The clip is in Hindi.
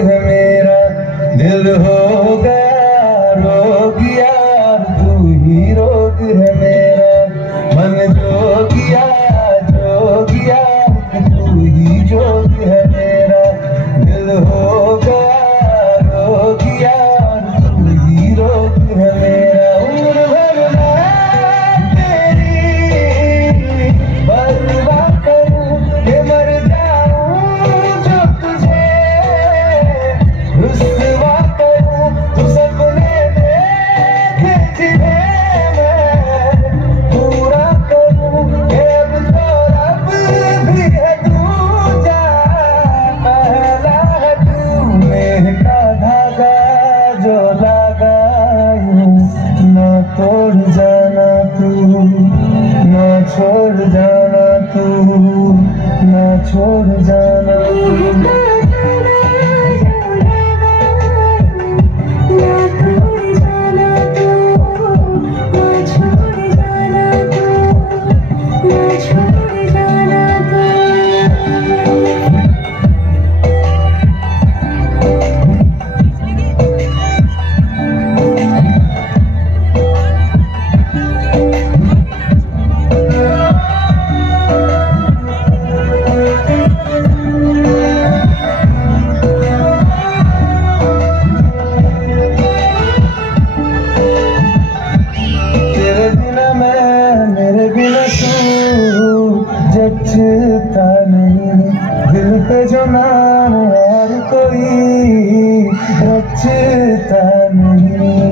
है मेरा, दिल हो गया रोगिया, तू ही रोग है मेरा, मन जोगिया जोगिया, तू ही जोग है मेरा, दिल हो गया रोगिया, तू ही रोग है मेरा। उम्र भर मैं तेरी बर्बाद करूं के मर जाऊं जो तुझे रुसवा करूं, तू सपने देखे जिन्हें मैं पूरा करूं, के अब तो रब भी है दूजा, पहला है तू मेरा धागा जो लगायूं, ना तोड़ जाना तू, ना छोड़ जाना तू, ना छोड़ जाना तू। जचता नहीं दिल पे जो नाम और कोई रचता नहीं।